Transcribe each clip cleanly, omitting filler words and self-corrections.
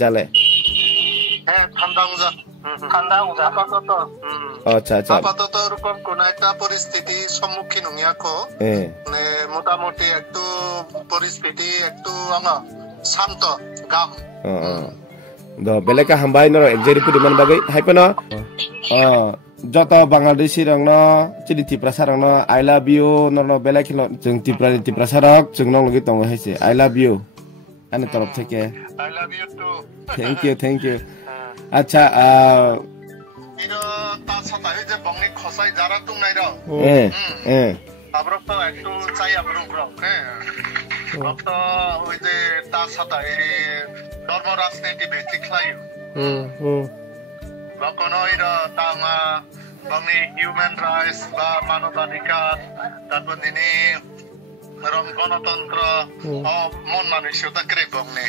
chale ঠান্ডা উজা আপাতত আচ্ছা আচ্ছা আপাতত ওরকম কোন একটা পরিস্থিতি সম্মুখীন হইয়াকো মানে মোটামুটি একটু পরিস্থিতি একটু আমার শান্ত গাম do beleka hambai no exeri pudi man bagai haipano jota bangladeshi rang no chini tiprasa rang no I love you no belaki no jeng tiprasa rok jeng nong logi tong haise I love you ani torof theke I love you too thank you acha iro ta sata ei je bangni khosai jara tung nai ro abrok to ekটু চাই abrok ro তো ওই যে তার সাথে এই ধর্ম রাজনীতি বেশি খাই কখনো এরা তাঙা বাংলি হিউম্যান রাইটস বা মানবাধিকার তারপর দিনে গণতন্ত্র মন মানসিকতা করে বংনে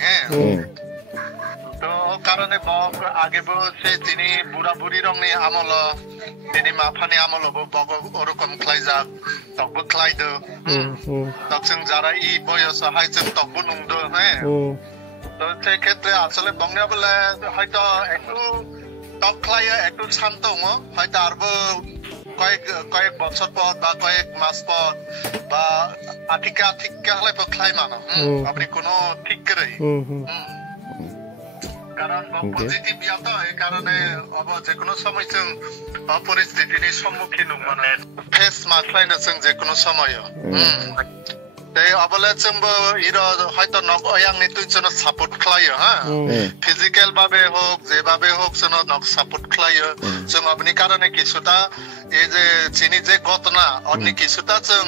তো কারণে বক আগে বলছে তিনি বুড়া বুড়ি রঙে আমল তিনি মাফানি আমল বক ওরকম খাই যাক তকবো খাইদ তখন যারা এই বয়স হয় जों তকবো নুংদ তো সেই ক্ষেত্রে আসলে বংলা বলে হয়তো একটু তক খাইয়া একটু শান্ত হয়তো আরবো কয়েক বছর পর বা কয়েক মাস পর বা আঠিকা হলে খাই মানো আপনি কোনো ঠিক করে কারণ পজিটিভ ইয়াতো এই কারণে যে কোনো সময় जों পরিস্থিতির সম্মুখীন মানে ফেস মাখলাইনো जों যে কোনো সময় এই অবলে जोंबो ইরো হয়তো নগয়াংনি তুইজন সাপোর্ট খালাयो ফিজিক্যাল ভাবে হোক যেভাবে হোক যেন নক সাপোর্ট খালাयो जों আপনি কারণে কিছুটা এই যে চিনি যে ঘটনা অন্য কিছুটা जों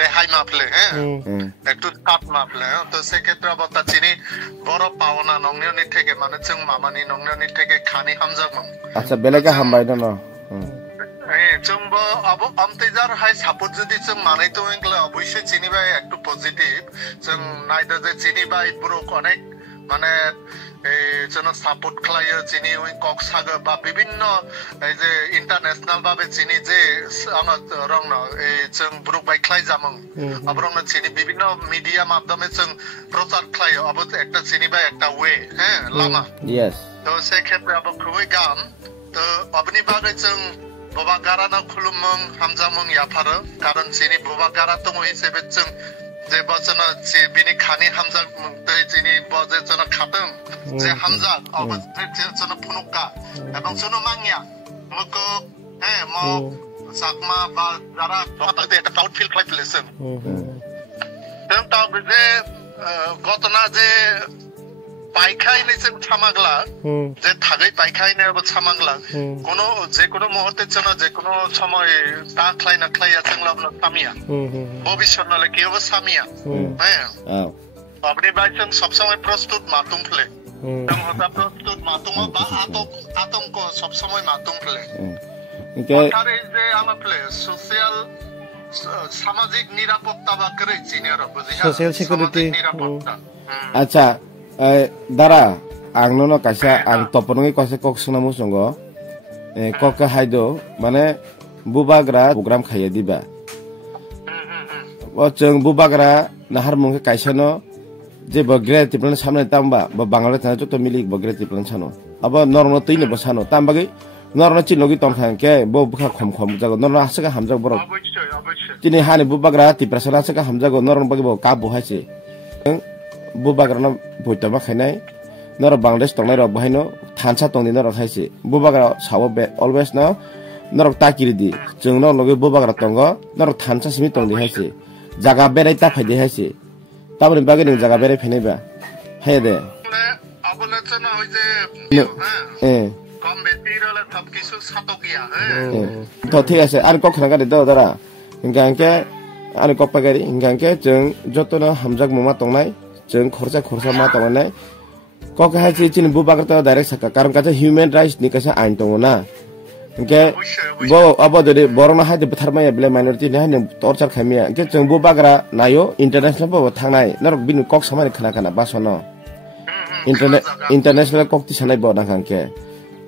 রেহাই মাপলে একটু কাট মাপলে তো সেক্ষেত্রে অবতা চিনি বড় পাওনা নংনিয়নি থেকে মানে जों মামানি নংনিয়নি থেকে খানি হামজাগমন আচ্ছা বেলেকা হামবাই না जोंबो अब अमतेजार हाय सापोर्ट जदि जों मानायतो एंगला अबश्य चिनिबाय एकटु पजिटिव जों नायदो जे चिनिबाय ब्रक अनेक माने जों सापोर्ट खालायो चिनि ओइ कक्सागो बा विभिन्न এই যে ইন্টারন্যাশনাল ভাবে চিনি যে রংন এই जों ব্রক বাই খাই জামং আবরং চিনি বিভিন্ন মিডিয়া মাধ্যমে जों প্রচার খালাयो अब একটা চিনিবাই একটা ওয়ে লামা यस তো সেই ক্ষেত্রে अब খুবই গাম তো আপনি বাগে जों Boba gara na khulumung hamjamung yapharo karon chini boba gara tong hisebe जों যে বচন বিনি খানি হামজা তৈ চিনি বজে জন খাতম যে হামজা অবস্থে জন ফুনুকা এবং জন মাংয়া মকো ম সাকমা বা যারা হঠাৎ একটা প্রাউড ফিল ক্লাই ফেলেছেন এবং তাও যে ঘটনা যে পাইখাই নেছেন ছামাগলা যে থাগাই পাইখাই নে ছামাগলা কোনো যে কোনো মুহূর্তের জন্য যে কোনো সময় তা খাই না খাই আছে সামিয়া ভবিষ্যৎ নালে কি হবে সামিয়া আপনি বাইছেন সবসময় প্রস্তুত মাতুম ফেলে প্রস্তুত মাতুম বা আতঙ্ক সবসময় মাতুম ফেলে যে আমার ফেলে সোশিয়াল সামাজিক নিরাপত্তা বা করে চিনিয়ার সোশিয়াল সিকিউরিটি আচ্ছা dara ang nono kaisa ang topongi kaisa kok sunamu songo kok ka haido mane bubagra program khaya diba o जों bubagra nahar mungke kaisa no je bagre tiplan samne tamba ba bangla thana joto milik bagre tiplan sano aba norno tine bo sano tambagi norno chinogi tom khanke bo bukha khom khom jago norno asaka hamjak borok tini hani bubagra tiprasana asaka hamjago norno bagi bo ka bo haise bubagra no boitama khainai nor bangladesh tongnai rok bahaino thansa tongni nor khaise bubagra sawo be always no nor takiri di जों no loge bubagra tongo nor thansa simi tongdi haise jaga berai ta phaide haise tabri bagi ning jaga berai pheneba haide abole chona hoy je কম বেশি হলে সব কিছু সাতকিয়া তো ঠিক আছে আর কখনা গাড়ি দাও দারা ইনগানকে আর কপাগারি ইনগানকে जों যতনা হামজাক মুমা তংনাই जों खरसा मा तंगनाय कक हाइसि चिन बुबागता डाइरेक्ट साका कारण काचा ह्युमन राइट्स नि कासा आइन तंगना के बो अब जदि बरना हाइदे बथारमाया ब्ले माइनरिटी नि हाइने टर्चार खामिया के जों बुबागरा नायो इंटरनेशनल बो थांनाय नर बिनु कक समानि खाना बासनो इंटरनेशनल कक ति सानाय बो नाखांके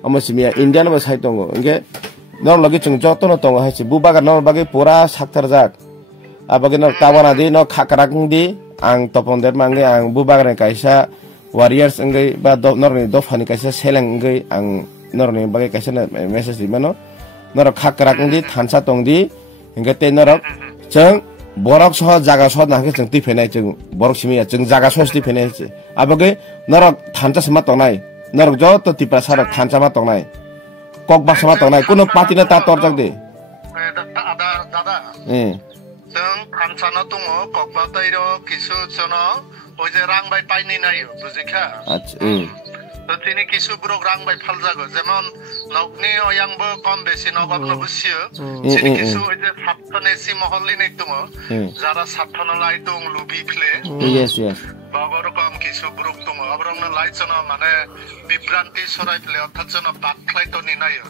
अमसिमिया इंडियन बो साइ तंगो के नर लगे जों जतनो तंग हाइसि बुबागर नर बागे पुरा साक्तार जाक abagi no tawana di no khakrak di ang topon der mangi ang bubagra kaisa warriors engai ba norni dofani kaisa seleng engai ang norni bagai kaisa message di mano norok khakrak ndi thansa tongdi engai te norok jeng borok soh jaga soh nangke jeng ti phenai jeng borok simia jeng jaga soh ti phenai abagai norok thansa sama tongnai norok jo to tipra sarok thansa ma tongnai kok ba sama tongnai kuno patina ta torjak de দাদা जों थानसाना दङ ककबाताइरो किसु जन ओइ जे रांबाय पाइनि नायो बुजिखा तो तिनि किसु ब्रक रांबाय फालजागो जेमन नगनि अयांबो कम बेसि नगबनो बुसियो तिनि किसु ओइ जे फातनेसि महल्लि नै दङ जारा सातथन लाई दङ लुबि फ्ले yes बाबा रकम किसु ब्रक दङ अब्रंनो लाइचना माने बिब्रांति सराय फ्ले अर्थात जन बातख्लाय तो नि नायो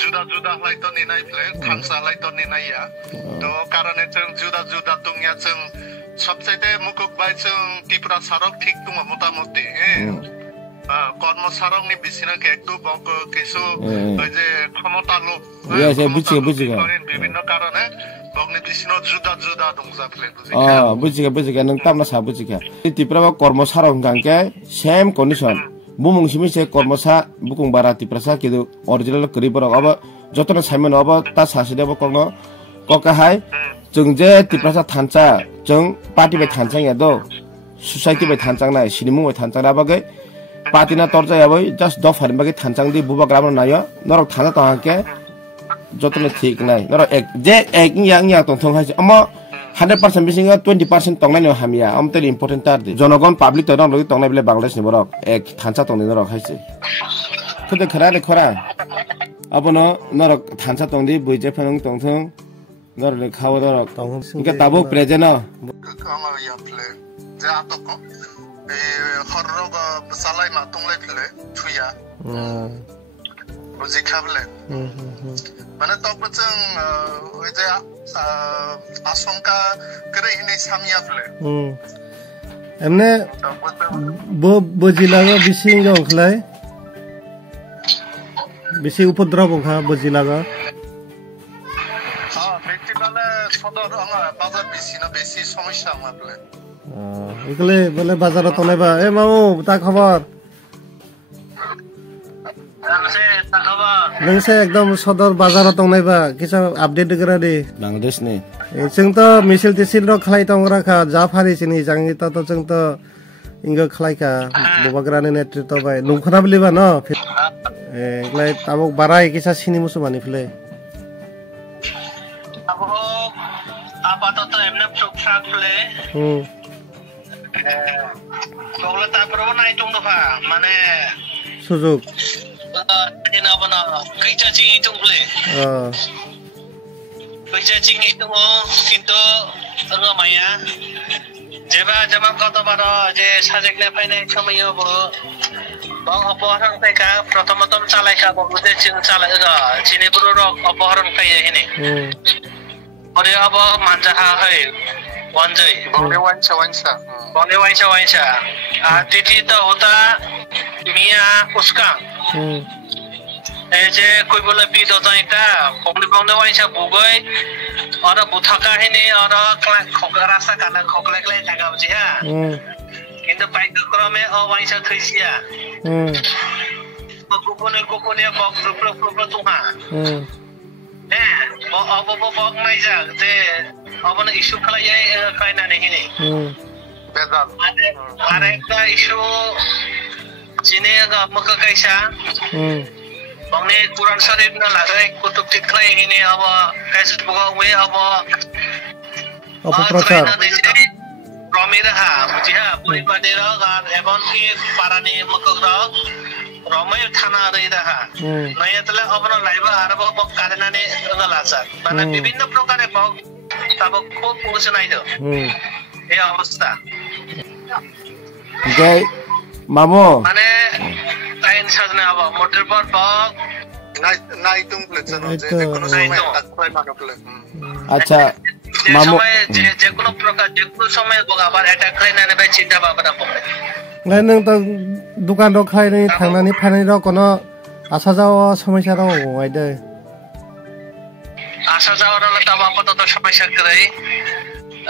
जुदा जुदा लाय तो नि नाय फ्ले थांसा लाय तो नि नाया तो कारणे जों जुदा जुदा दंया जों सबसेते मुकुक बाय जों त्रिपुरा सारक ठीक दङ मोटामोटी কর্ম সারংনি বিসিনাকে একটু বক কিছু ওই যে ক্ষমতা লোক বিভিন্ন কারণে বগনি বিসিনো জুদা জুদা দংজাফলে বুঝিকা নং তামনা সা বুঝিকা ত্রিপুরা কর্ম সারং গাঙ্কে সেম কন্ডিশন বুমুং সিমিছে কর্মসা বুকুং বারা ত্রিপুরা কিন্তু অরিজিনাল করিবর अब যতন সাইমন अब ता सासिदेब कङ ककाहाय जों जे ত্রিপুরা थानचा जों पार्टी बाय थानचा यादो सोसाइटी बाय थानचा नाय सिनिमु बाय थानचा बागै पातिना तर्जा याबै जस्ट द फारिन बागै थानचांदि बुबा ग्राम नायो नरक थाना तहाके जतने ठीक नाय नरक एक जे एक yang ya tong thong हाइ अम 100% बिसिंगा 20% तंगनाय न हामिया अमतेल इम्पोर्टेन्ट तार दे जनगण पब्लिक तन लगे तंगनाय बेले बांग्लादेश नि बरक एक थानचा तंगनि नरक हाइसे खुदे खरा रे खरा अबनो नरक थानचा तंगदि बुइजे फनंग तंगथों नरले खाव नरक इनके ताबो प्रेजेन्ट कमा या प्ले जे आतक हररग सालाय मा तंगलाय प्ले थुया बुजिखाबले माने तकबजों ओइ जे आशंका करे हिनै सामिया प्ले एमने बजिलागा बिसिं जखलाय बिसि उपद्रव खा बजिलागा व्यक्तिगत सदर बाजार बिसिना बेसि समस्या माप्ले इकले बोले बाजार तनायबा ए मामु ता खबर नोंसे एकदम सदर बाजार तंनायबा किसा अपडेट गरा दे बांग्लादेश ने जों त मिसिल तिसिल र खलाय तंगरा खा जा फारि सिनि जांनि त जों त इंग खलायका बबाग्राने नेतृत्व बाय नंखना बलिबा न एग्लाय ताबक बाराय किसा सिनि मुसुमानि फ्ले अब आपातत एमने प्रोग्राम फ्ले तगला ताप्रबो नाय दंदफा माने सुजुग दिना बना कैचा चिङि दंफ्ले कैचा चिङि दङ किन्तु रमाया जेबा जमा कतबार जे साजेकले फाइनाय समयबो बङ अपहरण फाइका प्रथमतम चालायका बगुदे चिङ चालाय चिनेबुरो रक अपहरण फाइए हिने अरे अब मानजाहा है वानजै बंगले वाइनसा तिथि त होता मिया उसका जे कोई बोले पी तो जाइता बंगले वाइनसा बुगै और बुथका हिने और रास्ता काला खोकलेकले जागा बछि हा किन्तु पाइक क्रमे अ वाइनसा थैसिया कोकोने बक प्र तुहा अब बक नाइजा जे अब न इशू खलाय खाइनानै हिने बेजाल आरो একটা इशू चिने मक कैसा बंगले कुरान शरीफ न लागाय कुतुब तिखलाय हिने अब फेसबुक वे अब अपप्रचार रमेरहा बुझिया परिपादेर गान एबन कि पारानि मकग्र रमाय थाना रहिरहा नयातले अबन लाइभ आरब बक कारेनाने गलासा माने विभिन्न प्रकारे बक तब खूब पोषणाइदो ए अवस्था गय मामो माने टाइम साजने अब मोटर पर बक नाइ दंफ्ले जन जे कोनो समय अखलाय मानफ्ले अच्छा मामो जे कोनो प्रकार जे कोनो समय बगाबार अटैक खाइनाने बे चिन्ता बाबा पले लै नों त दुकान द खाइनै थांनानै फानै र कोनो आसा जाव समस्या दङ आइदे आसा जावरला तब आपत त समस्या गरै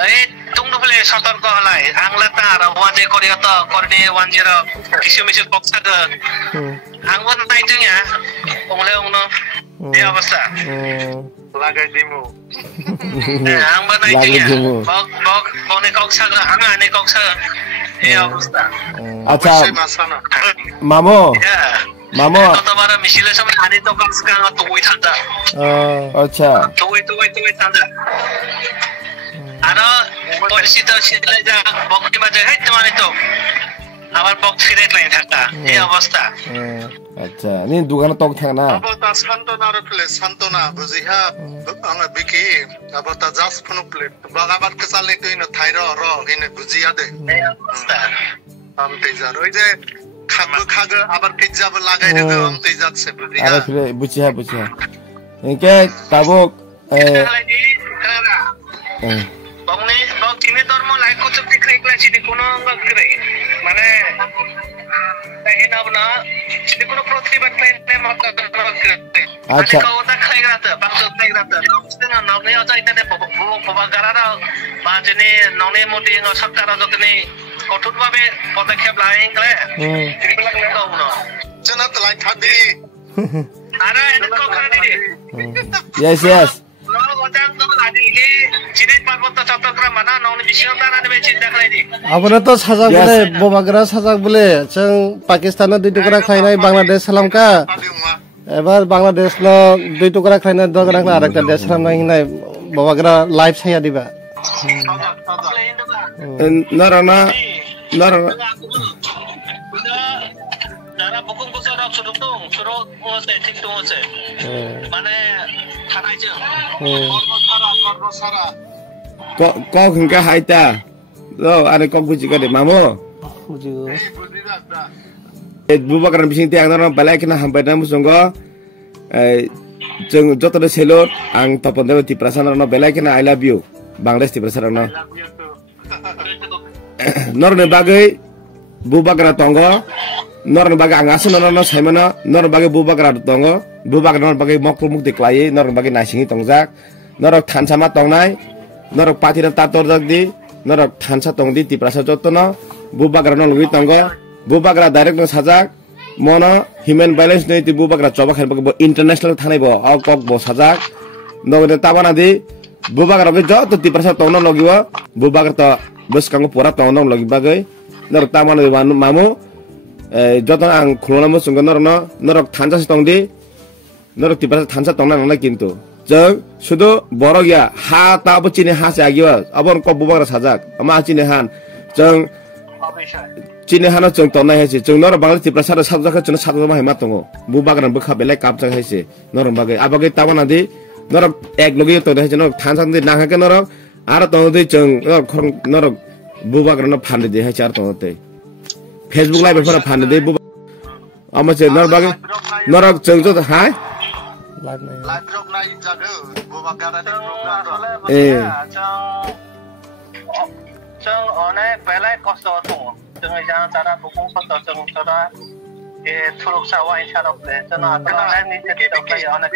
ए तुम boleh সতর্ক হলাই আংলা তার ওয়াজে করিয়া তো করনি 10 কিছু মিছু বক্সা কে আংবন নাই তুইয়া ওংলে ওংনো এই অবস্থা লাগাই দিমু আংবন নাই তুইয়া বক বক বনে কক্সা কে আঙা নে কক্সা এই অবস্থা আচ্ছা মামো মামো কতবার মিছিলে সময় আনি তো কক্সা তো ওই থাকতা আচ্ছা তো ওই থাকতা আর পরিচিত ছেলে যা বকটি মাঝে হাইতে মানে তো আবার বক ফিরে লাইন থাকা এই অবস্থা আচ্ছা নি দোকানে তক থাকে না আবতা শান্তনার প্লেস শান্তনা বুঝিহা আমরা বিকি আবতা জাস ফোন প্লেট বাগাবার কে চালে তুই না থাইর র কিনে বুঝিয়া দে এই অবস্থা আমতে যার ওই যে খাগো আবার পিজ্জাব লাগাই দেবে আমতে যাচ্ছে বুঝিহা আরে ফিরে বুঝিয়া একে তাবক বংনে বক চিনি ধর্ম লাইক করতে দেখলে একলা চিনি কোনো করে মানে তাই না চিনি কোনো প্রতিবাদ নাই মত করে আচ্ছা কথা খাই রাতে বাংলা খাই রাতে না ননে আজ এখানে বাবা গারারা বা যিনি ননে মোটি সরকার যতনি কঠোরভাবে পদক্ষেপ লাইন করে এগুলা কেন না জানা তো লাইন থাকি আরে এটা কথা নেই yes अपने तो साजा बोले बोबागरा साजा बोले जों पाकिस्तान 2 टुकरा खाइनाय बांग्लादेश सालामका एबार बांग्लादेश नो 2 टुकरा खाइनाय दगरा आरेकटा देश सालामनाय बोबागरा लाइफ साया दिबा नाराना যারা বুকুং বছর শুরু তো শুরু হচ্ছে ঠিক তো হচ্ছে মানে থানাইছে কর্মসারা ক খুনকা হাইতা লো আরে ক বুঝি করে মামো बुजिगो এই বুঝিদা ए बुबागरान बिसिंति आं नरम बालायखना हामबायना मुसंगो जों जतनो सेलो आं तपनदेव तिप्रासानरनो बालायखना आई लाभ यू बांग्लादेश तिप्रासानरनो नरने बागै बुबागरा तंगो नरने बागै आं आसनरनो साइमनो नरने बागै बुबागरा तंगो बुबागरान बागै मकल मुक्ति क्लायै नरने बागै नासिङि तंगजाक नरक थानसामा तंगनाय नरक पाथिरा तातर जगदि नरक थानसा तंगदि तिप्रासा जतनो बुबागरान लुगि तंगो बुबागरा डाइरेक्ट न साजाक मनो ह्युमन भाइलेन्स नै ति बुबागरा चबा खाइ बो इंटरनेशनल थानाय बो अ कक बो साजाक नगरे ताबाना दि बुबागरा बे जत तिप्रासा तंगन लगिबो बुबागरा त बसकांगो पुरा तंगन लगिबा बागै नर तामानो मामु जत आं खुलनामो सुंगन नरक थानसा तंगदि नरक तिप्रासा थानसा तंगना नना किन्तु जों शुधु बरगिया हा ताबो चिनि हा जागियो अबन क बुबागरा साजाक अमा चिनि हान जों चिनि हानो जों तनाय हैसे जों नर बांग्ला तिप्रासा साजाखौ जों साजा हाय मा दङ बुबागरान बखा बेलाय कापजा हैसे नर बागै आबागै ताबाना दि नर एक लगे तो हैसे नर थानसा दि नाहाके नर आरो तंदि जों नर बुबागरान फानदि दे हैसे आरो तंदि फेसबुक लाइभ फोरा फानदि दे बुबा आमसे नर बागै नर जों जो हाय লাইভ রক নাই জানো বুবাগারা দে প্রোগ্রাম जों अनेक बेलाय कस्त दङ जों जा तारा बुकुं कस्त जों तारा ए थुरुकसा वाइन सारबले जों आतला निते तकाय अनेक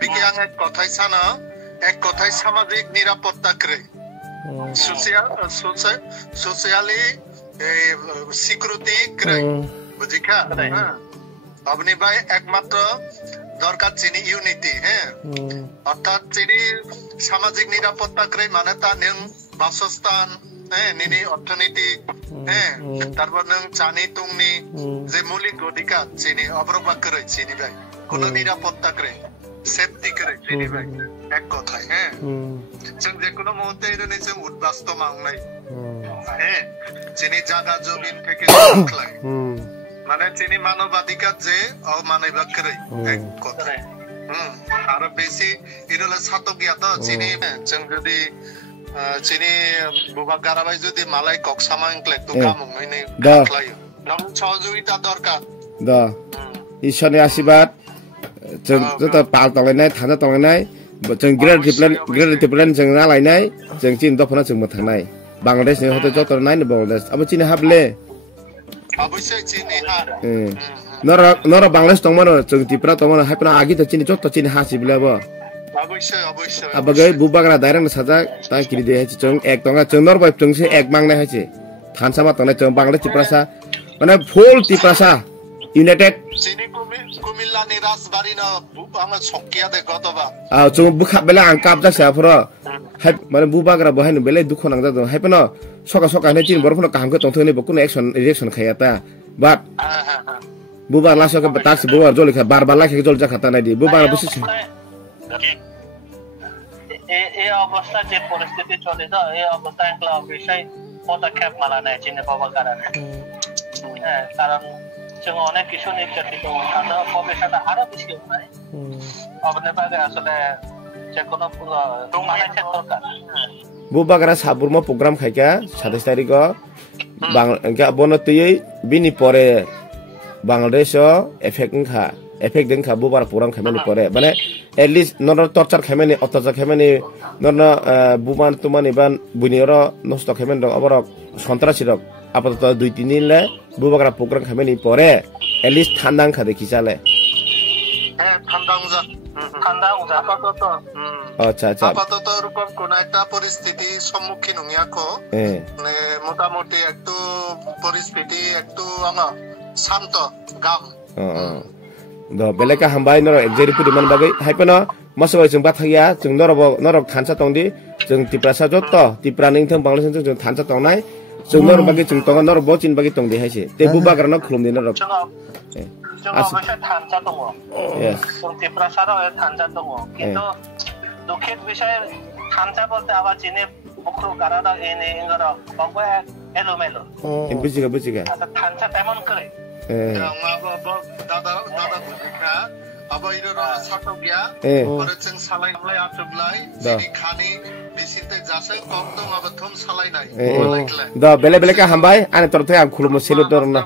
বিকি আং এক কথাই সানা এক কথাই সামাজিক নিরাপত্তা করে সোশ্যালি সিকিউরিটি করে বুঝিকা আপনি ভাই একমাত্র দরকার চিনি ইউনিটি হ্যাঁ অর্থাৎ চিনি সামাজিক নিরাপত্তা করে মানে তা নং বাসস্থান হ্যাঁ নিনি অর্থনীতি হ্যাঁ তারপর নং চানি তুংনি যে মৌলিক অধিকার চিনি অবরোধ করে চিনি ভাই কোন নিরাপত্তা করে সেফটি করে চিনি ভাই এক কথায় হ্যাঁ जों যে কোনো মুহূর্তে এনে जों উদ্বাস্ত মাংনাই হ্যাঁ চিনি জায়গা জমিন থেকে খাই মানে চিনি মানবাধিকার যে অমানবিক করে এক কথায় আর বেশি এরলে ছাতকিয়া তো চিনি जों যদি চিনি বুবা গারাবাই যদি মালাই কক্সামাংকলে তো কামুইনি খালাयो নম সহযোগিতা দরকার दा ईश्वरनि आशीर्वाद जों जत पाल तंलायनाय थाना तंलायनाय जों ग्रेड प्लेन जों नालायनाय जों चिन दफना जों मोथांनाय बांलादेश नि हते जत नाय बांलादेश अब चिनि हाबले অবশ্যই চিনি হা नर बांलादेश तंमनो जों तिप्रा तंमनो हाइपना आगि त चिनि जत चिनि हासिबले अब abagai bubagra dairang sajak ta kiri de hachi chong ek tonga chonor bai chongse ek mangnai hachi than sama tongnai chong bangla tiprasa mane full tiprasa united Comilla নিরাজবাড়ি না আমরা ছকিয়া দে গতবা chong bukha bela ang kap jak sa phro hai mane bubagra bahai no bele dukho nang jado hai pano soka soka ne chin borphno kaham ko tongthoni bo kuno action reaction khaya ta but bubar la soka tax bubar joli kha bar bar la khe jol ja khata nai di bubar busi এই অবস্থা যে পরিস্থিতি চলে তো এই অবস্থা একলা অবশ্যই পদক্ষেপ মালা নেয় চিনে পাওয়া কারণে হ্যাঁ কারণ जों अनेक কিছু নির্যাতিত আমরা ভবিষ্যতে আরো বেশি হয় আপনাদের পাগে আসলে যে কোনো মানে দরকার bubagra saburma program khaika 27 tariko bangga bonotui bini pore bangladesh effect dengkha bubar program khamani pore mane at least nor torture khamani ottaja khamani nor buman tumani ban buniro nosto khamen rok aborok sontrasi rok apato 2-3 din le bubagra program khamani pore at least thandang khade kisale আচ্ছা আচ্ছা আপাতত এরকম কোন একটা পরিস্থিতি সম্মুখীন হইয়াকো মানে মোটামুটি একটু পরিস্থিতি একটু শান্ত গাম দ বেলেকা হামবাই নর একজেরি পুরিমান বাগৈ হাইপনো মসবাই जों बाथाया जों नरक थानसा तंदि जों तिप्रासा जत तिप्रा निंथं बांग्लादेश जों थानसा तंनाय जों नर बागै जों तंग नर बचिन बागै तंदि हायसे ते बुबाग्रानो खुलुमदि नरक जों अबश्य थानसा दङ जों तिप्रासाराव थानसा दङ কিন্তু দুঃখের বিষয় থানসা বলতে আবার চিনে মুখ্য কারণ এনে ইংরা বাবা এলোমেলো বুঝিগা থানসা তেমন করে দাদা বুঝা আবার ইরো ছাটো গিয়া পরে जों সালাইলাই আটুবলাই যিনি খানি বেশিতে যাসে কম দং আবার থম সালাই নাই দ বেলে বেলেকা হামবাই আনে তরতে আম খুলুম সেলো দরনা